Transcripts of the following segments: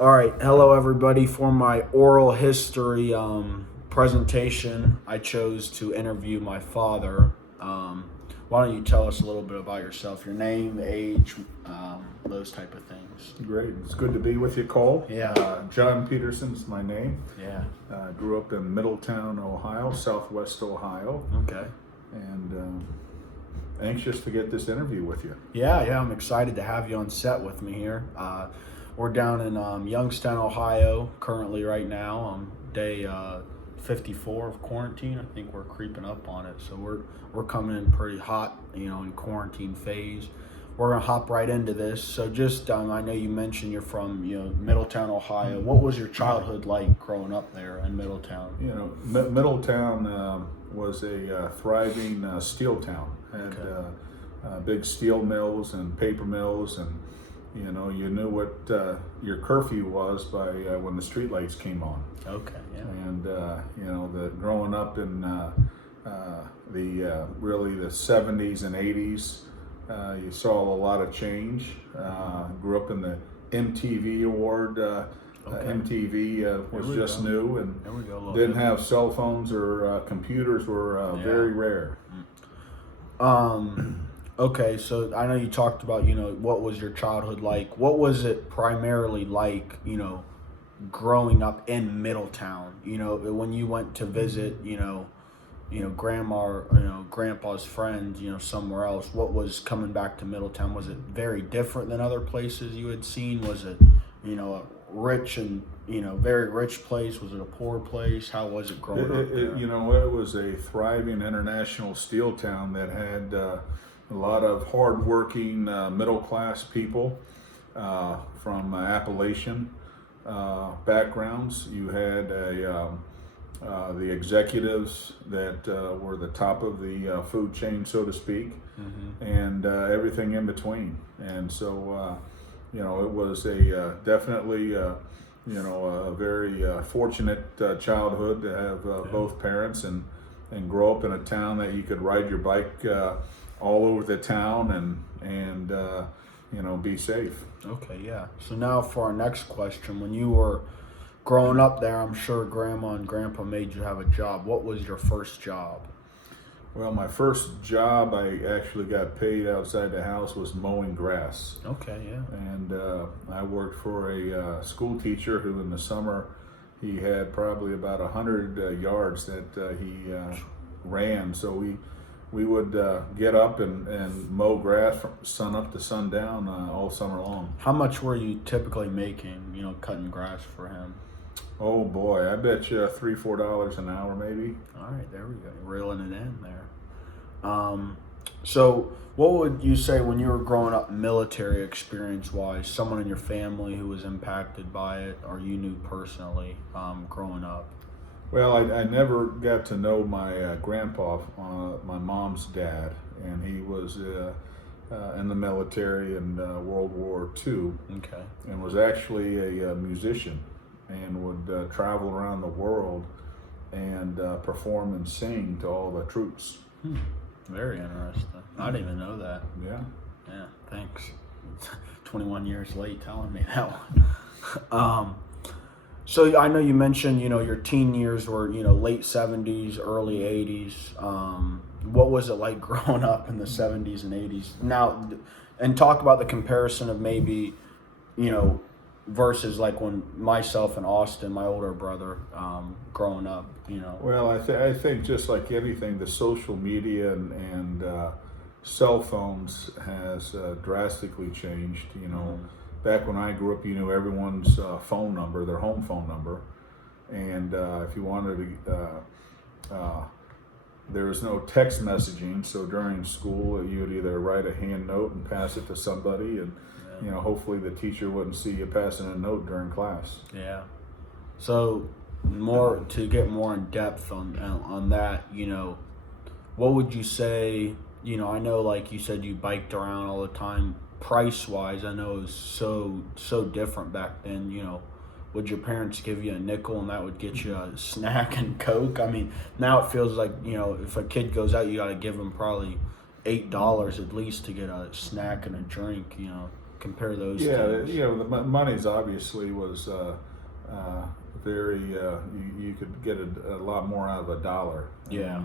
All right, hello everybody. For my oral history presentation, I chose to interview my father. Why don't you tell us a little bit about yourself, your name, age, those type of things? Great. It's good to be with you, Cole. Yeah. John Peterson's my name. Yeah. Grew up in Middletown, Ohio, Southwest Ohio, Okay. and anxious to get this interview with you. Yeah, I'm excited to have you on set with me here. We're down in Youngstown, Ohio, currently right now, day 54 of quarantine. I think we're creeping up on it, so we're coming in pretty hot, in quarantine phase. We're gonna hop right into this. So just, I know you mentioned you're from, Middletown, Ohio. What was your childhood like growing up there in Middletown? Middletown was a thriving steel town. Had big steel mills and paper mills, and you knew what your curfew was by when the streetlights came on. Okay, yeah. And the growing up in really the 70s and 80s, you saw a lot of change. Grew up in the MTV award. MTV was just new and didn't have cell phones or computers were very rare. Okay, so I know you talked about, what was your childhood like? What was it primarily like, growing up in Middletown? When you went to visit, grandma or, grandpa's friends, somewhere else, what was coming back to Middletown? Was it very different than other places you had seen? Was it, a rich and, very rich place? Was it a poor place? How was it growing up there? It was a thriving international steel town that had a lot of hardworking middle-class people from Appalachian backgrounds. You had the executives that were the top of the food chain, so to speak, and everything in between. And so, it was definitely a very fortunate childhood to have both parents and grow up in a town that you could ride your bike all over the town and be safe. Okay, yeah. So now for our next question, when you were growing up there, I'm sure grandma and grandpa made you have a job. What was your first job? Well, my first job I actually got paid outside the house was mowing grass. Okay, yeah. And I worked for a school teacher who in the summer, he had probably about 100 yards that he ran. So we would get up and mow grass from sun up to sundown all summer long. How much were you typically making, cutting grass for him? Oh boy, I bet you $3-4 an hour maybe. All right, there we go. Reeling it in there. So what would you say when you were growing up military experience-wise, someone in your family who was impacted by it or you knew personally growing up? Well, I never got to know my grandpa, my mom's dad, and he was in the military in World War II. Okay. And was actually a musician and would travel around the world and perform and sing to all the troops. Very interesting. I didn't even know that. Yeah. Yeah, thanks. 21 years late telling me that one. So I know you mentioned, your teen years were, late 70s, early 80s. What was it like growing up in the 70s and 80s? Now, and talk about the comparison of maybe, versus like when myself and Austin, my older brother, growing up, Well, I think just like anything, the social media and cell phones has drastically changed. Back when I grew up, you knew everyone's phone number, their home phone number, and if you wanted to, there was no text messaging. So during school, you would either write a hand note and pass it to somebody, and hopefully the teacher wouldn't see you passing a note during class. Yeah. So to get more in depth on that, what would you say? I know, like you said, you biked around all the time. Price wise, I know it was so different back then. Would your parents give you a nickel and that would get you a snack and Coke? I mean, now it feels like, if a kid goes out, you got to give them probably $8 at least to get a snack and a drink, compare those Yeah, teams? the money's obviously was very. You could get a lot more out of a dollar. Yeah.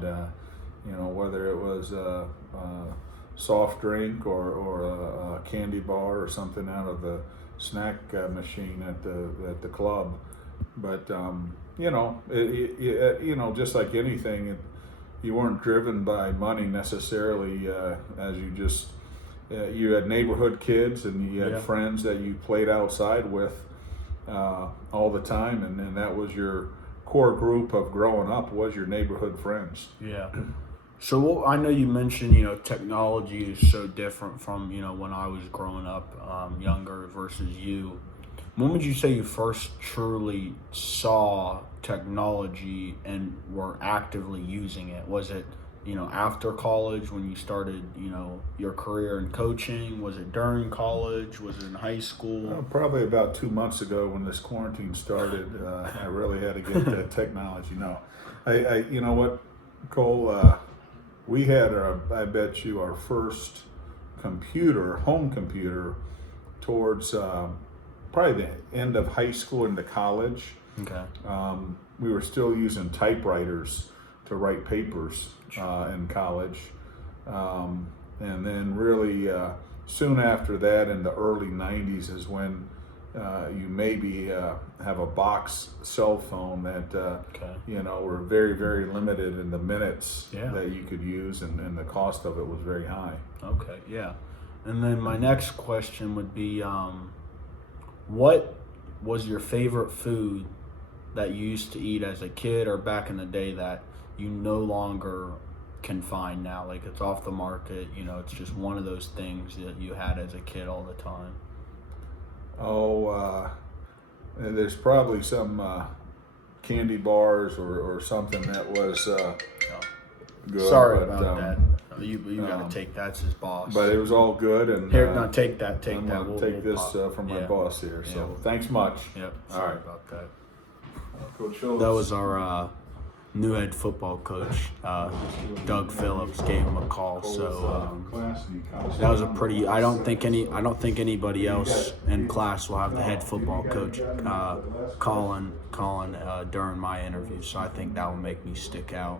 And whether it was a soft drink or a candy bar or something out of the snack machine at the club, but just like anything, you weren't driven by money necessarily. As you just you had neighborhood kids and you had friends that you played outside with all the time, and that was your core group of growing up, was your neighborhood friends. Yeah. So I know you mentioned, technology is so different from, when I was growing up, younger versus you. When would you say you first truly saw technology and were actively using it? Was it, after college when you started, your career in coaching? Was it during college? Was it in high school? Probably about 2 months ago when this quarantine started, I really had to get the technology. No, you know what, Cole? We had, I bet you, our first home computer, towards probably the end of high school into college. Okay. We were still using typewriters to write papers in college. And then really soon after that, in the early 90s, is when you maybe have a box cell phone that were very, very limited in the minutes that you could use, and the cost of it was very high. Okay, yeah. And then my next question would be, what was your favorite food that you used to eat as a kid or back in the day that you no longer can find now? Like, it's off the market, it's just one of those things that you had as a kid all the time. There's probably some candy bars or something that was good. Sorry about that. You got to take that's his boss. But it was all good. And here, no, take that. I'm that. We'll take this from my boss here. So thanks much. Yep. All Sorry right. about that. Coach Phillips. That was our new head football coach, Doug Phillips, gave him a call. So that was a pretty. I don't think anybody else in class will have the head football coach calling during my interview. So I think that will make me stick out.